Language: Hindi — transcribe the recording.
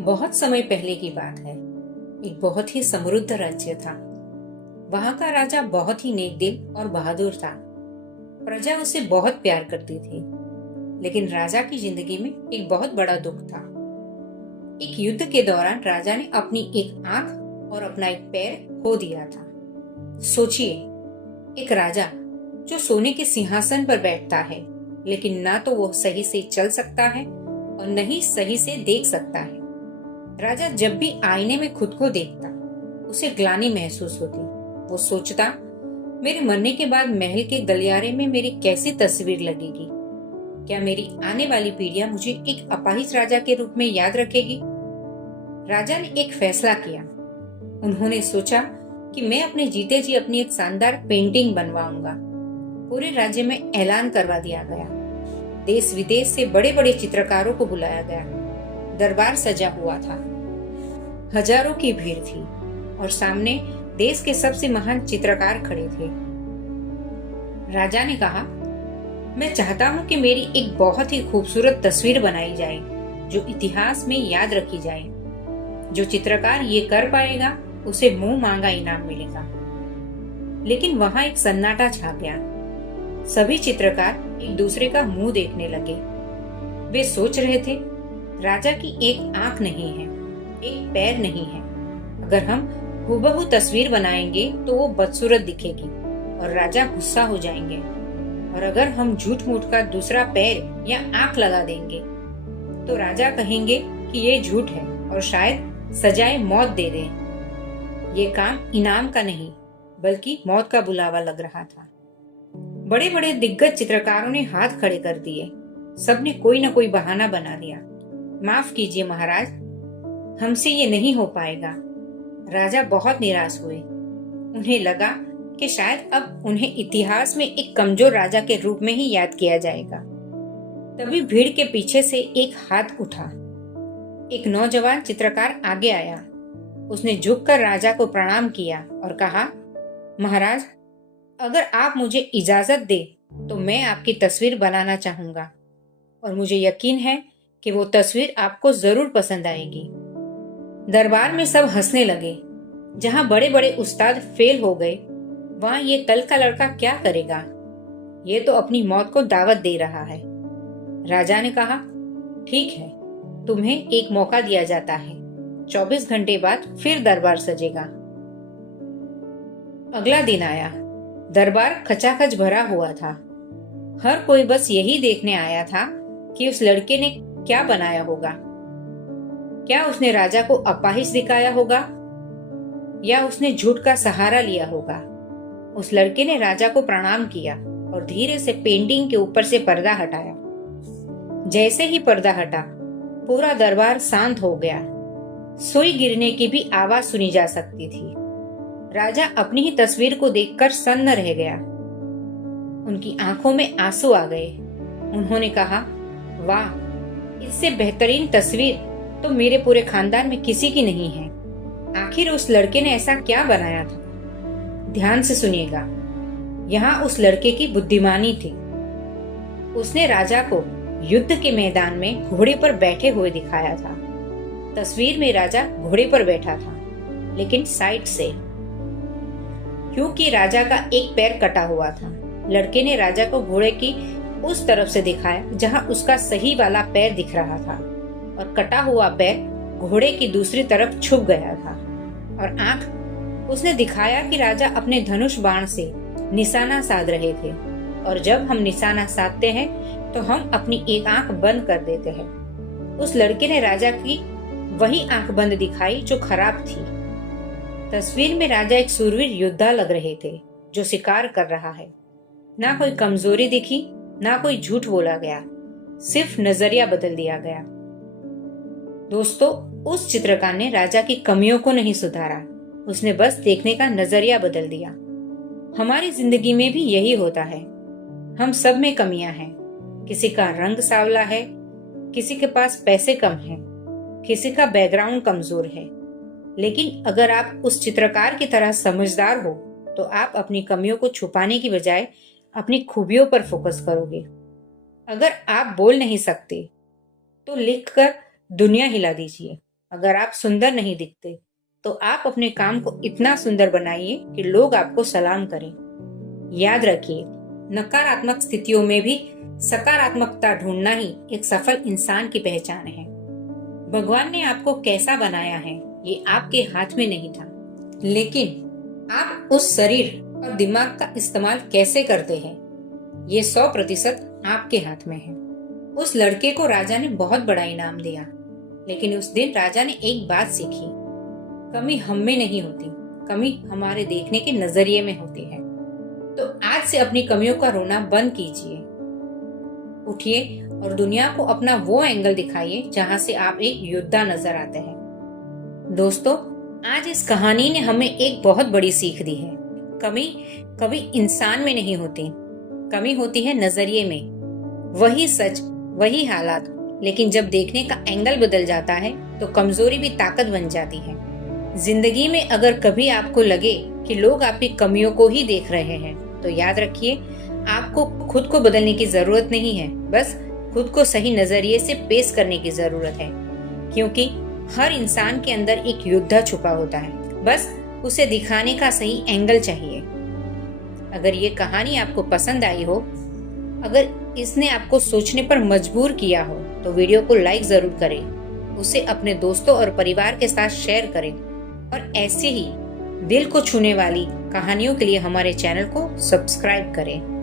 बहुत समय पहले की बात है। एक बहुत ही समृद्ध राज्य था। वहां का राजा बहुत ही नेक दिल और बहादुर था। प्रजा उसे बहुत प्यार करती थी। लेकिन राजा की जिंदगी में एक बहुत बड़ा दुख था। एक युद्ध के दौरान राजा ने अपनी एक आंख और अपना एक पैर खो दिया था। सोचिए, एक राजा जो सोने के सिंहासन पर बैठता है, लेकिन ना तो वो सही से चल सकता है और न ही सही से देख सकता है। राजा जब भी आईने में खुद को देखता, उसे ग्लानि महसूस होती। वो सोचता, मेरे मरने के बाद महल के गलियारे में मेरी कैसी तस्वीर लगेगी। क्या मेरी आने वाली पीढ़ियां मुझे एक अपाहिज राजा के रूप में याद रखेगी। राजा ने एक फैसला किया। उन्होंने सोचा कि मैं अपने जीते जी अपनी एक शानदार पेंटिंग बनवाऊंगा। पूरे राज्य में ऐलान करवा दिया गया। देश विदेश से बड़े बड़े चित्रकारों को बुलाया गया। दरबार सजा हुआ था। हजारों की भीड़ थी और सामने देश के सबसे महान चित्रकार खड़े थे। राजा ने कहा, मैं चाहता हूं कि मेरी एक बहुत ही खूबसूरत तस्वीर बनाई जाए जो इतिहास में याद रखी जाए। जो चित्रकार ये कर पाएगा उसे मुंह मांगा इनाम मिलेगा। लेकिन वहां एक सन्नाटा छा गया। सभी चित्रकार एक दूसरे का मुंह देखने लगे। वे सोच रहे थे, राजा की एक आंख नहीं है, एक पैर नहीं है। अगर हम हूबहू तस्वीर बनाएंगे तो वो बदसूरत दिखेगी और राजा गुस्सा हो जाएंगे। और अगर हम झूठ मूठ का दूसरा पैर या आंख लगा देंगे तो राजा कहेंगे कि ये झूठ है और शायद सजाए मौत दे दें। ये काम इनाम का नहीं बल्कि मौत का बुलावा लग रहा था। बड़े बड़े दिग्गज चित्रकारों ने हाथ खड़े कर दिए। सबने कोई ना कोई बहाना बना दिया। माफ कीजिए महाराज, हमसे ये नहीं हो पाएगा। राजा बहुत निराश हुए। उन्हें लगा कि शायद अब उन्हें इतिहास में एक कमजोर राजा के रूप में ही याद किया जाएगा। तभी भीड़ के पीछे से एक हाथ उठा। एक नौजवान चित्रकार आगे आया। उसने झुककर राजा को प्रणाम किया और कहा, महाराज, अगर आप मुझे इजाजत दे तो मैं आपकी तस्वीर बनाना चाहूंगा और मुझे यकीन है कि वो तस्वीर आपको जरूर पसंद आएगी। दरबार में सब हंसने लगे। जहां बड़े बड़े उस्ताद फेल हो गए, वहां ये कल का लड़का क्या करेगा। ये तो अपनी मौत को दावत दे रहा है। राजा ने कहा, ठीक है, तुम्हें एक मौका दिया जाता है। 24 घंटे बाद फिर दरबार सजेगा। अगला दिन आया। दरबार खचाखच भरा हुआ था। हर कोई बस यही देखने आया था कि उस लड़के ने क्या बनाया होगा। क्या उसने राजा को अपाहिज दिखाया होगा या उसने झूठ का सहारा लिया होगा। उस लड़के ने राजा को प्रणाम किया और धीरे से पेंटिंग के ऊपर से पर्दा हटाया। जैसे ही पर्दा हटा, पूरा दरबार शांत हो गया। सुई गिरने की भी आवाज सुनी जा सकती थी। राजा अपनी ही तस्वीर को देखकर सन्न रह गया। उनकी आंखों में आंसू आ गए। उन्होंने कहा, वाह, इससे बेहतरीन तस्वीर तो मेरे पूरे खानदान में किसी की नहीं है। आखिर उस लड़के ने ऐसा क्या बनाया था। ध्यान से सुनिएगा। यहाँ उस लड़के की बुद्धिमानी थी। उसने राजा को युद्ध के मैदान में घोड़े पर बैठे हुए दिखाया था। तस्वीर में राजा घोड़े पर बैठा था, लेकिन साइड से, क्योंकि राजा का एक पैर कटा हुआ था। लड़के ने राजा को घोड़े की उस तरफ से दिखाया जहां उसका सही वाला पैर दिख रहा था और कटा हुआ पैर घोड़े की दूसरी तरफ छुप गया था। और आंख उसने दिखाया कि राजा अपने धनुष बाण से निशाना साध रहे थे। और जब हम निशाना साधते हैं तो हम अपनी एक आंख बंद कर देते हैं। उस लड़के ने राजा की वही आंख बंद दिखाई जो खराब थी। तस्वीर में राजा एक सूरवीर योद्धा लग रहे थे जो शिकार कर रहा है। ना कोई कमजोरी दिखी, ना कोई झूठ बोला गया, सिर्फ नजरिया बदल दिया गया। दोस्तों, उस चित्रकार ने राजा की कमियों को नहीं सुधारा, उसने बस देखने का नजरिया बदल दिया। हमारी जिंदगी में भी यही होता है। हम सब में कमियां हैं। किसी का रंग सांवला है, किसी के पास पैसे कम हैं, किसी का बैकग्राउंड कमजोर है। लेकिन अगर आप उस चित्रकार की तरह समझदार हो तो आप अपनी कमियों को छुपाने की बजाय अपनी खूबियों पर फोकस करोगे। अगर आप बोल नहीं सकते तो लिखकर दुनिया हिला दीजिए। अगर आप सुंदर नहीं दिखते तो आप अपने काम को इतना सुंदर बनाइए कि लोग आपको सलाम करें। याद रखिए, नकारात्मक स्थितियों में भी सकारात्मकता ढूंढना ही एक सफल इंसान की पहचान है। भगवान ने आपको कैसा बनाया है ये आपके हाथ में नहीं था, लेकिन आप उस शरीर और दिमाग का इस्तेमाल कैसे करते हैं ये 100% आपके हाथ में है। उस लड़के को राजा ने बहुत बड़ा इनाम दिया, लेकिन उस दिन राजा ने एक बात सीखी, कमी हम में नहीं होती, कमी हमारे देखने के नजरिए में होती है। तो आज से अपनी कमियों का रोना बंद कीजिए, उठिए और दुनिया को अपना वो एंगल दिखाइए जहां से आप एक योद्धा नजर आते हैं। दोस्तों, आज इस कहानी ने हमें एक बहुत बड़ी सीख दी है। कमी कभी इंसान में नहीं होती, कमी होती है नजरिए में। वही सच, वही हालात, लेकिन जब देखने का एंगल बदल जाता है तो कमजोरी भी ताकत बन जाती है। जिंदगी में अगर कभी आपको लगे कि लोग आपकी कमियों को ही देख रहे हैं तो याद रखिए, आपको खुद को बदलने की जरूरत नहीं है, बस खुद को सही नजरिए से पेश करने की जरूरत है। क्योंकि हर इंसान के अंदर एक योद्धा छुपा होता है, बस उसे दिखाने का सही एंगल चाहिए। अगर ये कहानी आपको पसंद आई हो, अगर इसने आपको सोचने पर मजबूर किया हो तो वीडियो को लाइक जरूर करें, उसे अपने दोस्तों और परिवार के साथ शेयर करें और ऐसे ही दिल को छूने वाली कहानियों के लिए हमारे चैनल को सब्सक्राइब करें।